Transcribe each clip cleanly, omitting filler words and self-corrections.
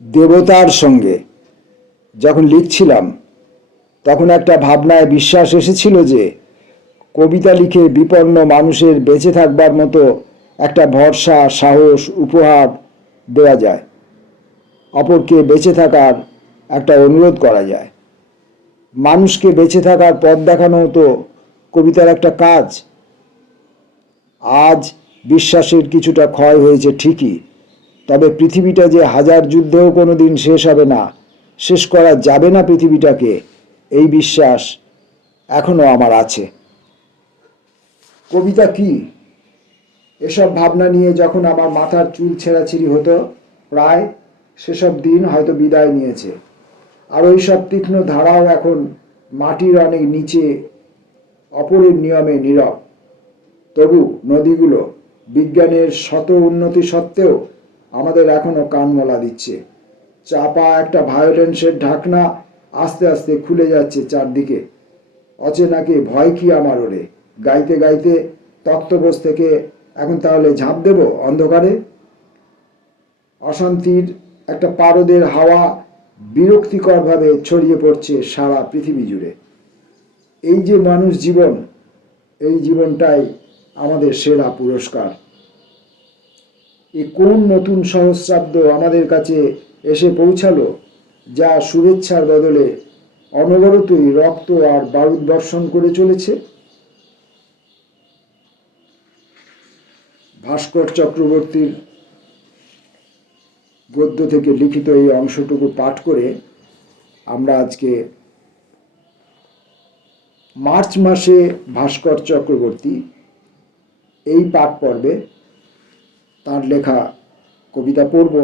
দেবতার সঙ্গে যখন লিখছিলাম তখন একটা ভাবনায় বিশ্বাস এসেছিল যে কবিতা লিখে বিপন্ন মানুষের বেঁচে থাকবার মতো একটা ভরসা সাহস উপহার দেওয়া যায়, অপরকে বেঁচে থাকার একটা অনুরোধ করা যায়। মানুষকে বেঁচে থাকার পথ দেখানো তো কবিতার একটা কাজ। আজ বিশ্বাসের কিছুটা ক্ষয় হয়েছে ঠিকই, তবে পৃথিবীটা যে হাজার যুদ্ধেও কোনো দিন শেষ হবে না, শেষ করা যাবে না পৃথিবীটাকে, এই বিশ্বাস এখনো আমার আছে। কবিতা কি, এসব ভাবনা নিয়ে যখন আমার মাথার চুল ছেঁড়াছিঁড়ি হতো, প্রায় সেসব দিন হয়তো বিদায় নিয়েছে। আর ওই সব তীক্ষ্ণ ধারাও এখন মাটির অনেক নিচে অপরের নিয়মে নীরব। তবু নদীগুলো বিজ্ঞানের শত উন্নতি সত্ত্বেও আমাদের এখনো কান মলা দিচ্ছে। চাপা একটা ভায়োলেন্সের ঢাকনা আস্তে আস্তে খুলে যাচ্ছে চারদিকে। অচেনাকে ভয় কি আমার ওরে, গাইতে গাইতে তক্তপোষ থেকে এখন তাহলে ঝাঁপ দেব অন্ধকারে। অশান্তির একটা পারদের হাওয়া বিরক্তিকরভাবে ছড়িয়ে পড়ছে সারা পৃথিবী জুড়ে। এই যে মানুষ জীবন, এই জীবনটাই আমাদের সেরা পুরস্কার। এ কোন নতুন সহস্রাব্দ আমাদের কাছে এসে পৌঁছালো, যা শুভেচ্ছার বদলে অনবরতই রক্ত আর বারুদ বর্ষণ করে চলেছে। ভাস্কর চক্রবর্তীর গদ্য থেকে লিখিত এই অংশটুকু পাঠ করে আমরা আজকে মার্চ মাসে ভাস্কর চক্রবর্তী এই পাঠ পর্বে তার লেখা কবিতা পড়ব।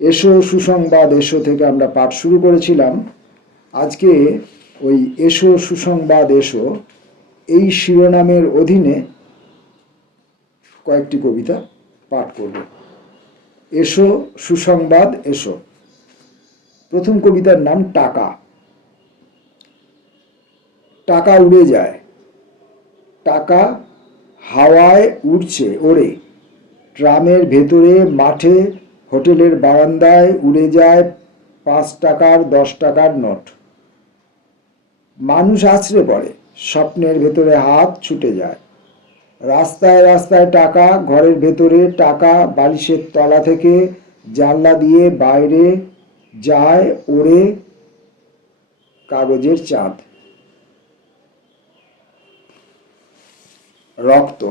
এসো সুসংবাদ এসো থেকে আমরা পাঠ শুরু করেছিলাম। আজকে ওই এসো সুসংবাদ এসো এই শিরোনামের অধীনে কয়েকটি কবিতা পাঠ করব। এসো সুসংবাদ এসো। প্রথম কবিতার নাম টাকা। টাকা উড়ে যায়, টাকা হাওয়ায় উড়ছে ওড়ে, ট্রামের ভেতরে, মাঠে, হোটেলের বারান্দায় উড়ে যায় 5 টাকার 10 টাকার নোট। মানুষ আছড়ে পড়ে, স্বপ্নের ভেতরে হাত ছুটে যায়। রাস্তায় রাস্তায় টাকা, ঘরের ভেতরে টাকা, বালিশের তলা থেকে জানলা দিয়ে বাইরে যায় ওড়ে কাগজের চাঁদ। রক্ত।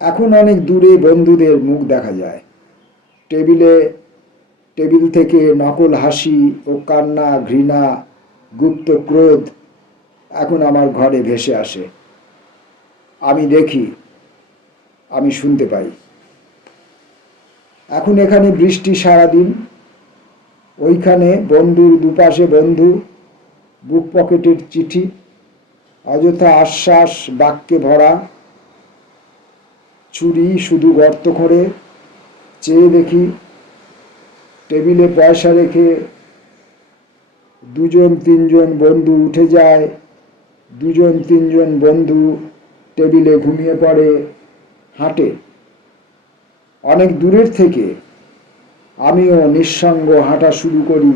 এখন অনেক দূরে বন্ধুদের মুখ দেখা যায়। টেবিল থেকে নকল হাসি ও কান্না, ঘৃণা, গুপ্ত ক্রোধ এখন আমার ঘরে ভেসে আসে। আমি দেখি, আমি শুনতে পাই। এখন এখানে বৃষ্টি সারাদিন, ওইখানে বন্ধুর দুপাশে বন্ধু, বুক পকেটের চিঠি, অযথা আশ্বাস বাক্যে ভরা। চুরি শুধু গর্ত করে চেয়ে দেখি, টেবিলে পয়সা রেখে 2-3 বন্ধু উঠে যায়, 2-3 বন্ধু টেবিলে ঘুমিয়ে পড়ে, হাঁটে। অনেক দূরের থেকে আমিও নিঃসঙ্গ হাঁটা শুরু করি।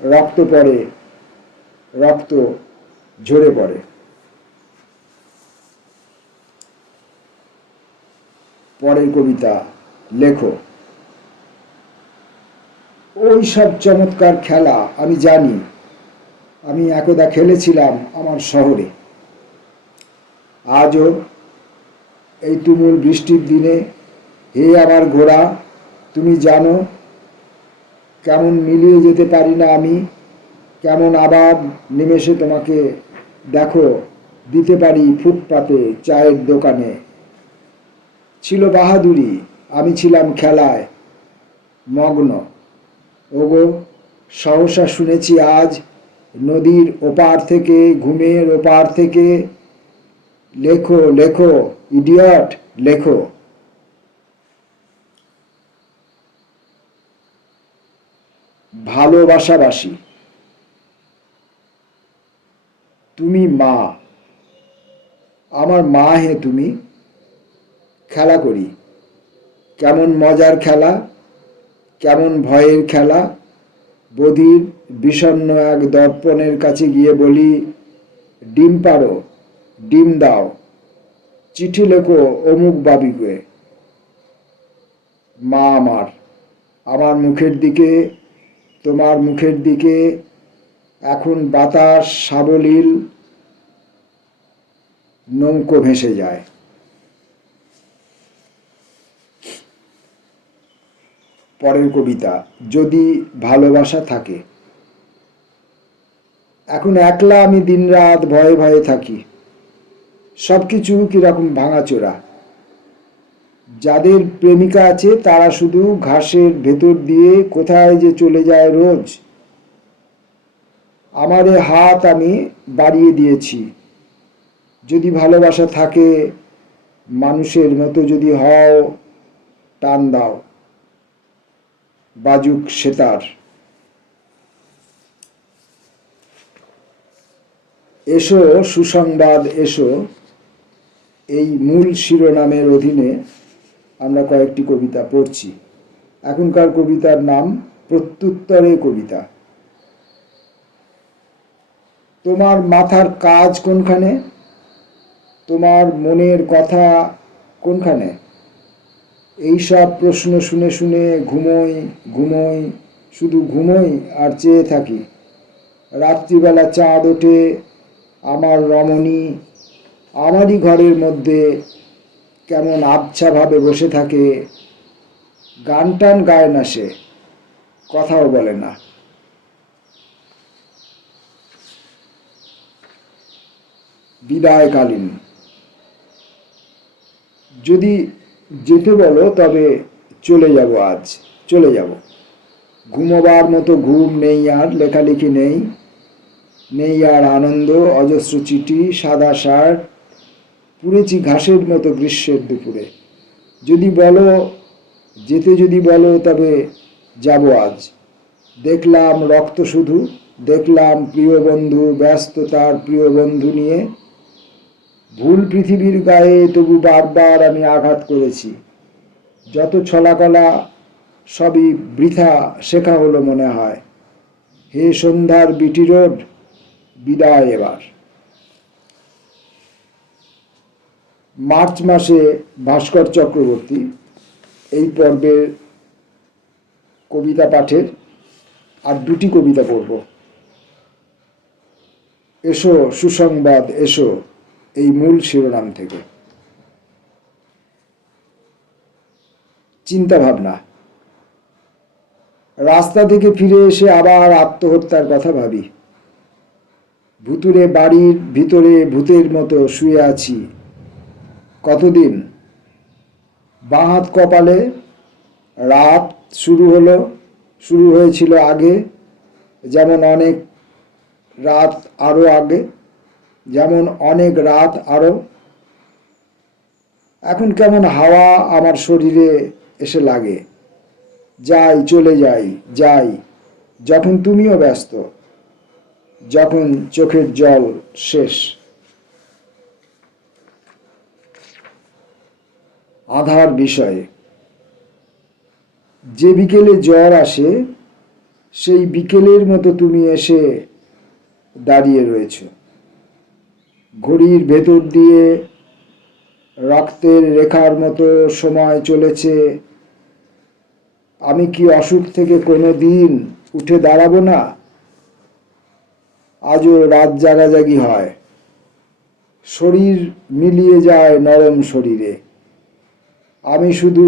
রক্ত পড়ে, রক্ত ঝরে পড়ে। পরের কবিতা লেখো। ওই সব চমৎকার খেলা আমি জানি, আমি একদা খেলেছিলাম আমার শহরে। আজও এই তুমুল বৃষ্টির দিনে, হে আমার ঘোড়া, তুমি জানো কেমন মিলিয়ে যেতে পারি না আমি, কেমন আবার নিমেষে তোমাকে দেখো দিতে পারি ফুটপাতে, চায়ের দোকানে। ছিল বাহাদুরি, আমি ছিলাম খেলায় মগ্ন। ওগো সহসা শুনেছি আজ নদীর ওপার থেকে, ঘুমের ওপার থেকে, লেখো লেখো ইডিয়ট লেখো। ভালোবাসাবাসি। তুমি মা, আমার মা হে তুমি। খেলা করি, কেমন মজার খেলা, কেমন ভয়ের খেলা। বধির বিষণ্ণ এক দর্পণের কাছে গিয়ে বলি, ডিম পাড়ো, ডিম দাও, চিঠি লেখো অমুক বাবিকে। মা আমার মুখের দিকে, তোমার মুখের দিকে এখন বাতাস সাবলীল নৌকো ভেসে যায়। পরের কবিতা, যদি ভালোবাসা থাকে। এখন একলা আমি দিনরাত ভয়ে ভয়ে থাকি, সব কিছু কিরকম ভাঙাচোরা। যাদের প্রেমিকা আছে তারা শুধু ঘাসের ভেতর দিয়ে কোথায় যে চলে যায় রোজ। আমার এ হাত আমি বাড়িয়ে দিয়েছি, যদি ভালোবাসা থাকে, মানুষের মতো যদি হও, টান দাও, বাজুক সেতার। এসো সুসংবাদ এসো, এই মূল শিরোনামের অধীনে আমরা কয়েকটি কবিতা পড়ছি। এখনকার কবিতার নাম প্রত্যুত্তরে কবিতা। তোমার মাথার কাজ কোনখানে, তোমার মনের কথা কোনখানে, এইসব প্রশ্ন শুনে শুনে ঘুমোই ঘুমোই, শুধু ঘুমোই আর চেয়ে থাকি। রাত্রিবেলা চাঁদ ওঠে, আমার রমণী আমারই ঘরের মধ্যে কেমন আবছাভাবে বসে থাকে। গান টান গায় না সে, কথাও বলে না। বিদায়কালীন, যদি যেতে বলো তবে চলে যাব, আজ চলে যাব। ঘুমোবার মতো ঘুম নেই আর, লেখালেখি নেই, নেই আর আনন্দ। অজস্র চিঠি, সাদা শার্ট, পুড়েছি ঘাসের মতো গ্রীষ্মের দুপুরে। যদি বলো যেতে, যদি বলো তবে যাব আজ। দেখলাম রক্ত শুধু, দেখলাম প্রিয় বন্ধু ব্যস্ত তার প্রিয় বন্ধু নিয়ে। ভুল পৃথিবীর গায়ে তবু বারবার আমি আঘাত করেছি। যত ছলাকলা সবই বৃথা শেখা হলো মনে হয়। হে সন্ধ্যার বিটি রোড, বিদায় এবার। মার্চ মাসে ভাস্কর চক্রবর্তী এই পর্বের কবিতা পাঠের আর দুটি কবিতা পড়ব। এসো সুসংবাদ এসো, এই মূল শিরোনাম থেকে। চিন্তা ভাবনা। রাস্তা থেকে ফিরে এসে আবার আত্মহত্যার কথা ভাবি। ভুতুরে বাড়ির ভিতরে ভূতের মতো শুয়ে আছি কতদিন। বাঁ হাত কপালে, রাত শুরু হয়েছিল আগে, যেমন অনেক রাত আরো আগে, যেমন অনেক রাত আরো। এখন কেমন হাওয়া আমার শরীরে এসে লাগে। যাই, চলে যাই, যাই, যখন তুমিও ব্যস্ত, যখন চোখের জল শেষ। আধার বিষয়ে। যে বিকেলে জ্বর আসে, সেই বিকেলের মতো তুমি এসে দাঁড়িয়ে রয়েছ। ঘড়ির ভেতর দিয়ে রক্তের রেখার মতো সময় চলেছে। আমি কি অসুখ থেকে কোনো দিন উঠে দাঁড়াবো না? আজও রাত জাগাজাগি হয়, শরীর মিলিয়ে যায় নরম শরীরে। আমি শুধু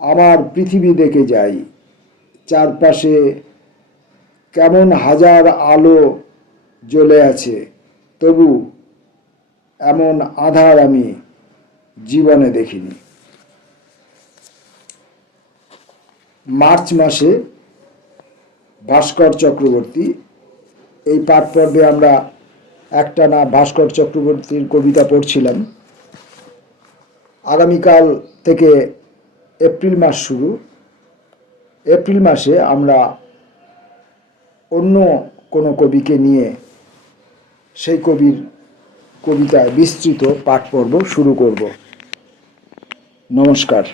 আমার পৃথিবী দেখে যাই, চারপাশে কেমন হাজার আলো জ্বলে আছে, তবু এমন আধার আমি জীবনে দেখিনি। মার্চ মাসে ভাস্কর চক্রবর্তী, এই পাঠ পর্বে আমরা একটানা ভাস্কর চক্রবর্তীর কবিতা পড়ছিলাম। আগামীকাল থেকে এপ্রিল মাস শুরু। এপ্রিল মাসে আমরা অন্য কোনো কবিকে নিয়ে সেই কবির কবিতায় বিস্তৃত পাঠ পর্ব শুরু করব। নমস্কার।